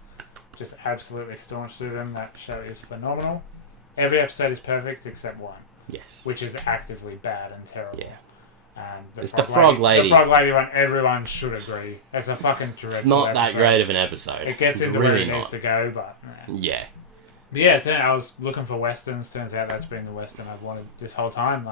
Just absolutely staunch through them. That show is phenomenal. Every episode is perfect except one. Yes. Which is actively bad and terrible. Yeah. It's the Frog Lady. The Frog Lady one, everyone should agree. It's a fucking dreadful It's not that episode. great of an episode. It gets into really where it needs to go, but... Yeah. But yeah, I was looking for westerns. Turns out that's been the western I've wanted this whole time.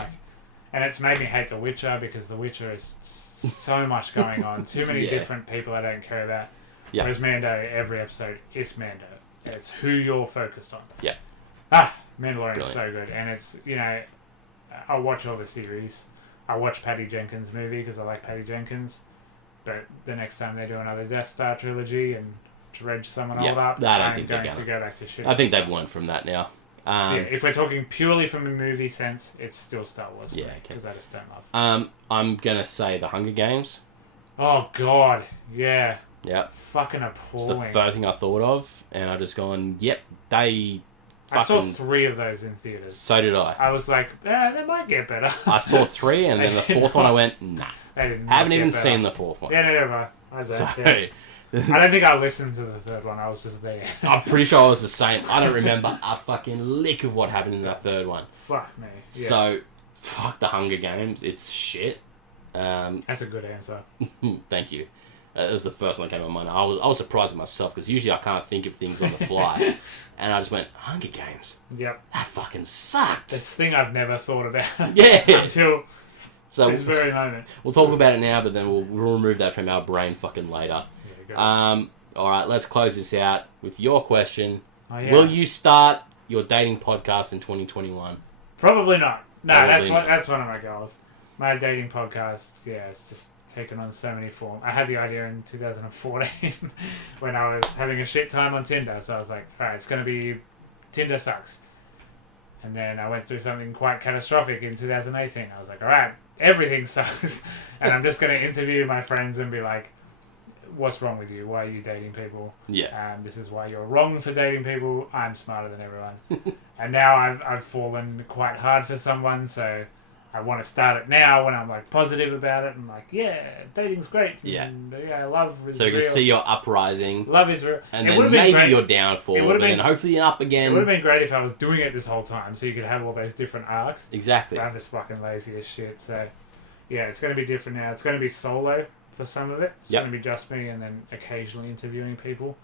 And it's made me hate The Witcher because The Witcher is so much going on. Too many different people I don't care about. Yep. Whereas Mando, every episode, it's Mando. It's who you're focused on. Yeah. Mandalorian is so good. And it's, I'll watch all the series. I watch Patty Jenkins' movie because I like Patty Jenkins. But the next time they do another Death Star trilogy and dredge someone old up, I'm going to go back to shit. I think they've learned from that now. If we're talking purely from a movie sense, it's still Star Wars. Yeah, because I just don't love. I'm gonna say The Hunger Games. Oh God, yeah. Yep. Fucking appalling. It's the first thing I thought of, and I just gone, yep, they. I saw 3 of those in theaters. So did I. I was like, they might get better. I saw 3, and then the 4th one I went, nah. Haven't even seen the 4th one. Yeah, never. I don't think I listened to the 3rd one. I was just there. I'm pretty sure I was the same. I don't remember a fucking lick of what happened in that 3rd one. Fuck me. Yeah. So, fuck The Hunger Games. It's shit. That's a good answer. Thank you. That was the first one that came to my mind. I was surprised at myself because usually I can't think of things on the fly. And I just went, Hunger Games? Yep. That fucking sucked. It's a thing I've never thought about. Yeah. Until this very moment. We'll talk about it now, but then we'll remove that from our brain fucking later. Yeah, alright, let's close this out with your question. Oh, yeah. Will you start your dating podcast in 2021? Probably not. No, that's one of my goals. My dating podcast, it's just taken on so many forms. I had the idea in 2014 when I was having a shit time on Tinder. So I was like, alright, it's going to be Tinder sucks. And then I went through something quite catastrophic in 2018. I was like, alright, everything sucks. And I'm just going to interview my friends and be like, what's wrong with you? Why are you dating people? Yeah. This is why you're wrong for dating people. I'm smarter than everyone. And now I've fallen quite hard for someone, so I want to start it now when I'm like positive about it and like, yeah, dating's great. Yeah. And, love is so you real. can see your uprising. Love is real. And then maybe your downfall, and then hopefully you're up again. It would have been great if I was doing it this whole time, so you could have all those different arcs. Exactly. But I'm just fucking lazy as shit, so yeah, it's going to be different now. It's going to be solo for some of it. It's going to be just me and then occasionally interviewing people.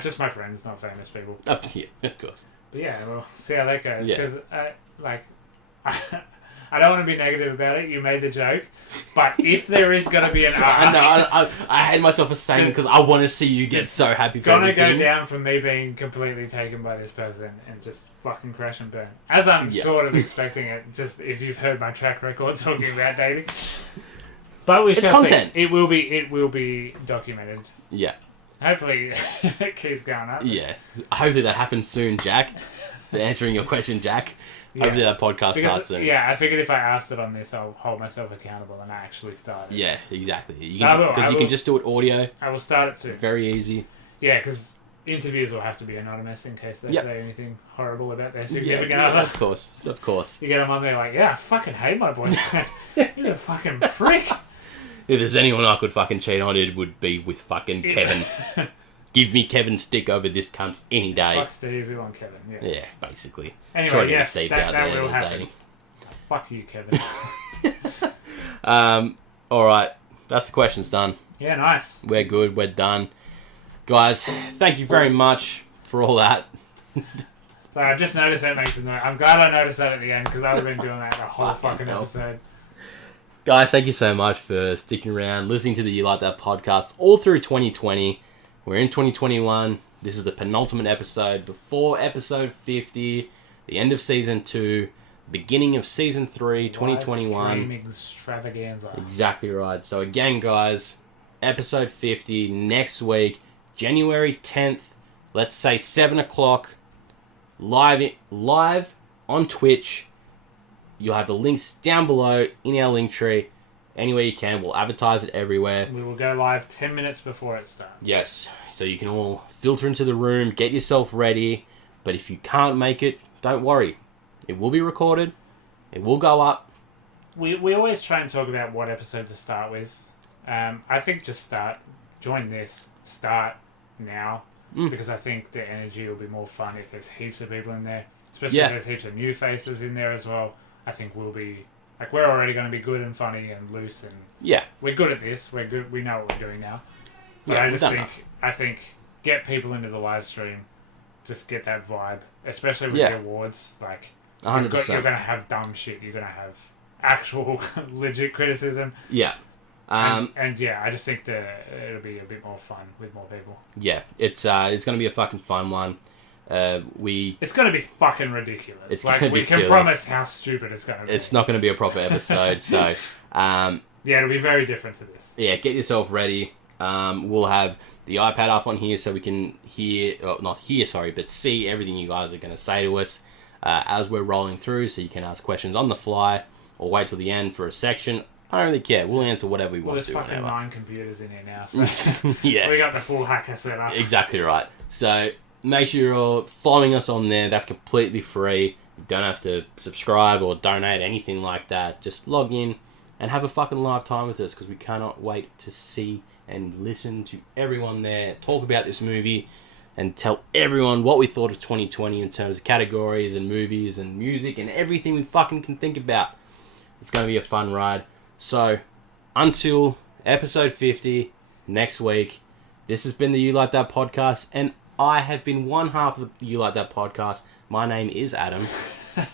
Just my friends, not famous people. Yeah, of course. But yeah, we'll see how that goes. Yeah. Because, I don't want to be negative about it. You made the joke. But if there is going to be an arc... I hate myself for saying it because I want to see you get so happy for everything. Going to go down from me being completely taken by this person and just fucking crash and burn. As I'm sort of expecting it, just if you've heard my track record talking about dating. But we shall see. It will be documented. Yeah. Hopefully it keeps going up. Yeah. Hopefully that happens soon, Jack. For answering your question, Jack. Yeah. Hopefully that podcast starts soon. Yeah, I figured if I asked it on this, I'll hold myself accountable and actually start it. Yeah, exactly. Because you can just do it audio. I will start it soon. Very easy. Yeah, because interviews will have to be anonymous in case they say anything horrible about their significant other. Of course. You get them on there like, I fucking hate my boyfriend. He's a fucking prick. If there's anyone I could fucking cheat on, it would be with fucking Kevin. Give me Kevin's stick over this cunt any day. Fuck Steve, you want Kevin. Yeah, basically. Anyway, Sorry, yes, Steve's that out there will happen. dating. Fuck you, Kevin. Alright, that's the questions done. Yeah, nice. We're good, we're done. Guys, thank you very much for all that. So I just noticed that makes a noise. I'm glad I noticed that at the end because I would have been doing that the whole fucking episode. Guys, thank you so much for sticking around, listening to the You Like That podcast all through 2020. We're in 2021. This is the penultimate episode before episode 50, the end of season 2, beginning of season 3, 2021. Stream extravaganza. Exactly right. So again, guys, episode 50 next week, January 10th, let's say 7 o'clock, live on Twitch. You'll have the links down below in our link tree. Anywhere you can, we'll advertise it everywhere. We will go live 10 minutes before it starts. Yes, so you can all filter into the room, get yourself ready. But if you can't make it, don't worry. It will be recorded. It will go up. We always try and talk about what episode to start with. I think just join this, start now. Because I think the energy will be more fun if there's heaps of people in there. Especially if there's heaps of new faces in there as well. I think we'll be... Like, we're already going to be good and funny and loose and... Yeah. We're good at this. We're good. We know what we're doing now. But Yeah, I think get people into the live stream. Just get that vibe. Especially with the awards. Like, 100%. you're going to have dumb shit. You're going to have actual legit criticism. Yeah. And yeah, I just think it'll be a bit more fun with more people. Yeah, it's going to be a fucking fun one. It's going to be fucking ridiculous. It's like, gonna be we can silly. promise how stupid it's going to be. It's not going to be a proper episode, so... yeah, it'll be very different to this. Yeah, get yourself ready. We'll have the iPad up on here so we can but see everything you guys are going to say to us as we're rolling through, so you can ask questions on the fly or wait till the end for a section. I don't really care. We'll answer whatever we want to. There's fucking 9 computers in here now, so yeah. We got the full hacker set up. Exactly right. So make sure you're all following us on there. That's completely free. You don't have to subscribe or donate, anything like that. Just log in and have a fucking live time with us, because we cannot wait to see and listen to everyone there, talk about this movie, and tell everyone what we thought of 2020 in terms of categories and movies and music and everything we fucking can think about. It's going to be a fun ride. So, until episode 50 next week, this has been the You Like That podcast, and I have been one half of the You Like That podcast. My name is Adam.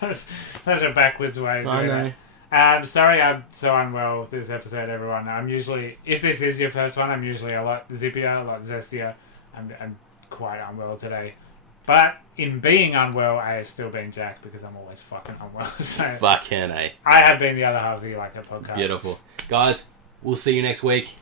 That's such a backwards way to I do know. that. Sorry I'm so unwell with this episode, everyone. I'm usually, if this is your first one, I'm usually a lot zippier, a lot zestier. I'm quite unwell today. But in being unwell, I have still been Jack, because I'm always fucking unwell. So Fucking A. I have been the other half of the You Like That podcast. Beautiful. Guys, we'll see you next week.